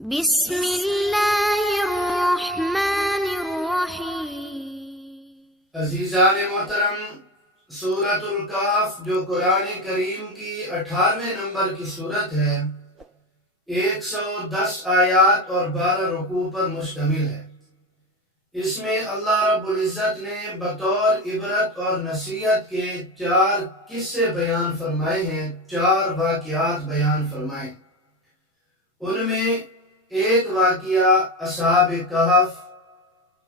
بسم اللہ الرحمن الرحیم۔ عزیزان محترم، سورۃ الکہف جو قرآن کریم کی 18ویں نمبر کی سورت ہے، 110 آیات اور 12 رکوع پر مشتمل ہے۔ اس میں اللہ رب العزت نے بطور عبرت اور نصیحت کے 4 قصے بیان فرمائے ہیں، 4 واقعات بیان فرمائے ہیں۔ ان میں ایک واقعہ اصحاب کہف،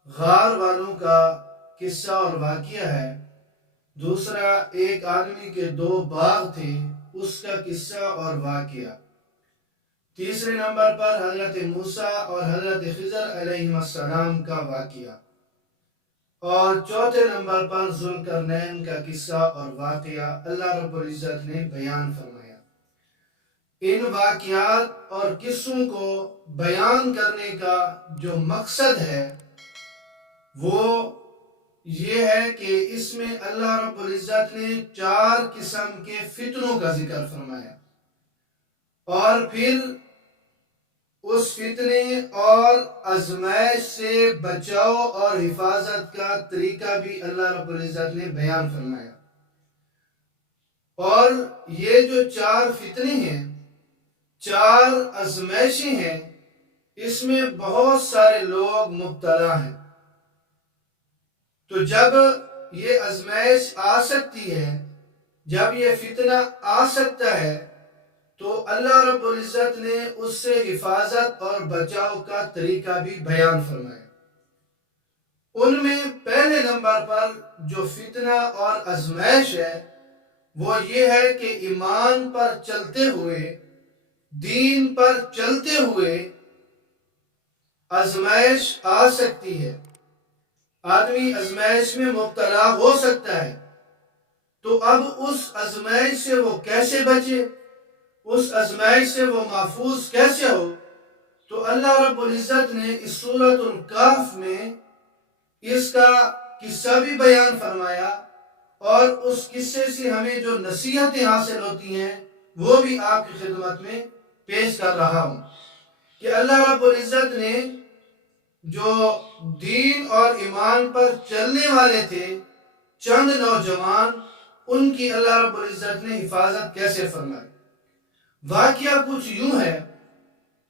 غار والوں کا قصہ اور واقعہ ہے۔ دوسرا ایک آدمی کے 2 باغ تھے، اس کا قصہ اور واقعہ۔ تیسرے نمبر پر حضرت موسیٰ اور حضرت خضر علیہ السلام کا واقعہ، اور چوتھے نمبر پر ذوالقرنین کا قصہ اور واقعہ اللہ رب العزت نے بیان فرمایا۔ ان واقعات اور قصوں کو بیان کرنے کا جو مقصد ہے وہ یہ ہے کہ اس میں اللہ رب العزت نے 4 قسم کے فتنوں کا ذکر فرمایا، اور پھر اس فتنے اور آزمائش سے بچاؤ اور حفاظت کا طریقہ بھی اللہ رب العزت نے بیان فرمایا۔ اور یہ جو 4 فتنے ہیں، 4 آزمائشیں ہیں، اس میں بہت سارے لوگ مبتلا ہیں۔ تو جب یہ آزمائش آ سکتی ہے، جب یہ فتنہ آ سکتا ہے، تو اللہ رب العزت نے اس سے حفاظت اور بچاؤ کا طریقہ بھی بیان فرمایا۔ ان میں پہلے نمبر پر جو فتنہ اور آزمائش ہے وہ یہ ہے کہ ایمان پر چلتے ہوئے، دین پر چلتے ہوئے آزمائش آ سکتی ہے، آدمی آزمائش میں مبتلا ہو سکتا ہے۔ تو اب اس آزمائش سے وہ کیسے بچے، اس آزمائش سے وہ محفوظ کیسے ہو؟ تو اللہ رب العزت نے اس سورۃ الکہف میں اس کا قصہ بھی بیان فرمایا، اور اس قصے سے ہمیں جو نصیحتیں حاصل ہوتی ہیں وہ بھی آپ کی خدمت میں پیش کر رہا ہوں۔ کہ اللہ رب العزت نے جو دین اور ایمان پر چلنے والے تھے، چند نوجوان، ان کی اللہ رب العزت نے حفاظت کیسے فرمائی۔ واقعہ کچھ یوں ہے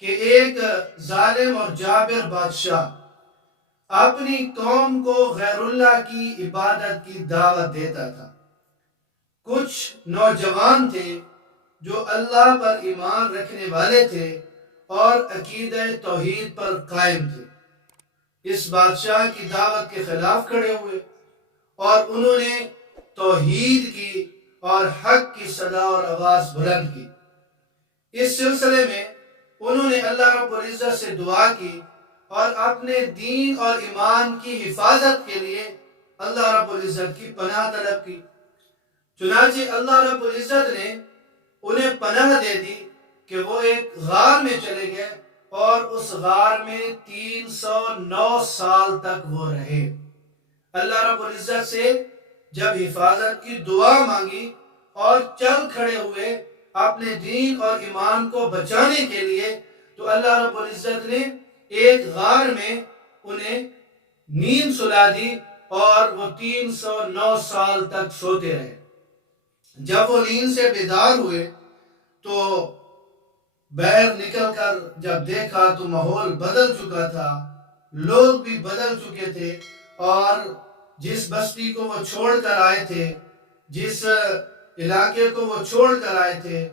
کہ ایک ظالم اور جابر بادشاہ اپنی قوم کو غیر اللہ کی عبادت کی دعوت دیتا تھا۔ کچھ نوجوان تھے جو اللہ پر ایمان رکھنے والے تھے اور عقیدہ توحید پر قائم تھے، اس بادشاہ کی دعوت کے خلاف کھڑے ہوئے اور انہوں نے توحید کی اور حق کی صدا اور آواز بلند کی۔ اس سلسلے میں انہوں نے اللہ رب العزت سے دعا کی اور اپنے دین اور ایمان کی حفاظت کے لیے اللہ رب العزت کی پناہ طلب کی۔ چنانچہ اللہ رب العزت نے انہیں پناہ دے دی کہ وہ ایک غار میں چلے گئے، اور اس غار میں 309 سال تک وہ رہے۔ اللہ رب العزت سے جب حفاظت کی دعا مانگی اور چل کھڑے ہوئے اپنے دین اور ایمان کو بچانے کے لیے، تو اللہ رب العزت نے ایک غار میں انہیں نیند سلا دی، اور وہ 309 سال تک سوتے رہے۔ جب وہ نیند سے بیدار ہوئے تو باہر نکل کر جب دیکھا تو ماحول بدل چکا تھا، لوگ بھی بدل چکے تھے، اور جس بستی کو وہ چھوڑ کر آئے تھے، جس علاقے کو وہ چھوڑ کر آئے تھے،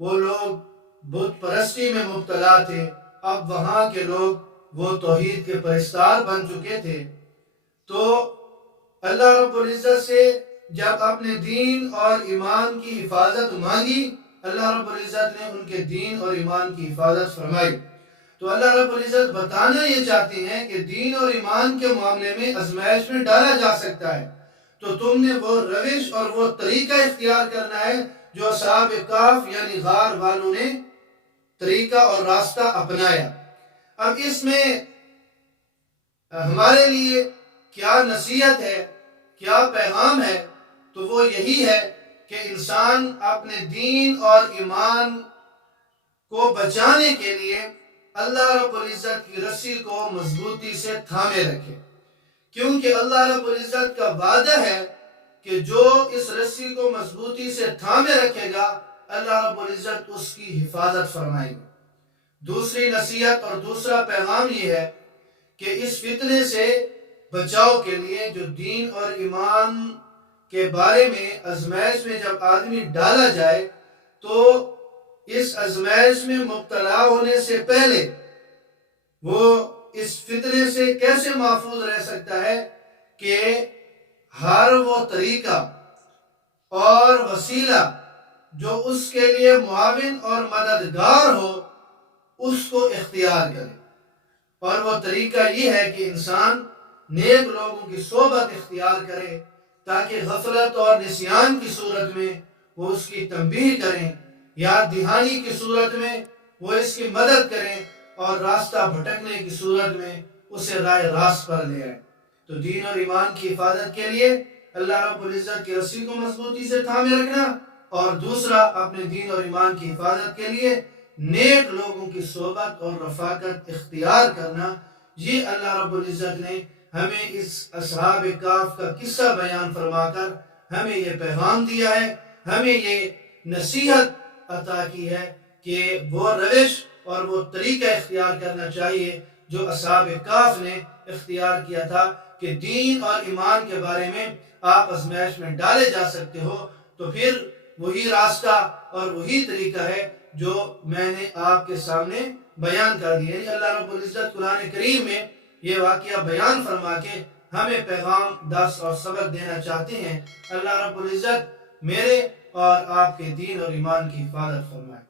وہ لوگ بت پرستی میں مبتلا تھے۔ اب وہاں کے لوگ وہ توحید کے پرستار بن چکے تھے۔ تو اللہ رب العزت سے جب اپنے دین اور ایمان کی حفاظت مانگی، اللہ رب العزت نے ان کے دین اور ایمان کی حفاظت فرمائی۔ تو اللہ رب العزت بتانا یہ چاہتے ہیں کہ دین اور ایمان کے معاملے میں آزمائش میں ڈالا جا سکتا ہے، تو تم نے وہ روش اور وہ طریقہ اختیار کرنا ہے جو اصحاب کہف یعنی غار والوں نے طریقہ اور راستہ اپنایا۔ اب اس میں ہمارے لیے کیا نصیحت ہے، کیا پیغام ہے؟ تو وہ یہی ہے کہ انسان اپنے دین اور ایمان کو بچانے کے لیے اللہ رب العزت کی رسی کو مضبوطی سے تھامے رکھے، کیونکہ اللہ رب العزت کا وعدہ ہے کہ جو اس رسی کو مضبوطی سے تھامے رکھے گا اللہ رب العزت اس کی حفاظت فرمائے گا۔ دوسری نصیحت اور دوسرا پیغام یہ ہے کہ اس فتنے سے بچاؤ کے لیے جو دین اور ایمان کے بارے میں آزمائش میں جب آدمی ڈالا جائے تو اس آزمائش میں مبتلا ہونے سے پہلے وہ اس فتنے سے کیسے محفوظ رہ سکتا ہے کہ ہر وہ طریقہ اور وسیلہ جو اس کے لیے معاون اور مددگار ہو اس کو اختیار کرے، اور وہ طریقہ یہ ہے کہ انسان نیک لوگوں کی صحبت اختیار کرے تاکہ غفلت اور نسیان کی صورت میں وہ اس کی تنبیہ کریں، یاد دہانی کی صورت میں وہ اس کی مدد کریں، اور راستہ بھٹکنے کی صورت میں اسے راہ راست پر لے آئیں۔ تو دین اور ایمان کی حفاظت کے لیے اللہ رب العزت کی رسی کو مضبوطی سے تھامے رکھنا، اور دوسرا اپنے دین اور ایمان کی حفاظت کے لیے نیک لوگوں کی صحبت اور رفاقت اختیار کرنا۔ یہ اللہ رب العزت نے ہمیں اس اصحاب کہف کا قصہ بیان فرما کر ہمیں یہ پیغام دیا ہے، ہمیں یہ نصیحت عطا کی ہے کہ وہ روش اور وہ طریقہ اختیار کرنا چاہیے جو اصحاب کہف نے اختیار کیا تھا کہ دین اور ایمان کے بارے میں آپ آزمائش میں ڈالے جا سکتے ہو، تو پھر وہی راستہ اور وہی طریقہ ہے جو میں نے آپ کے سامنے بیان کر دیا۔ یعنی اللہ رب العزت قرآن کریم میں یہ واقعہ بیان فرما کے ہمیں پیغام، درس اور سبق دینا چاہتے ہیں۔ اللہ رب العزت میرے اور آپ کے دین اور ایمان کی حفاظت فرمائے۔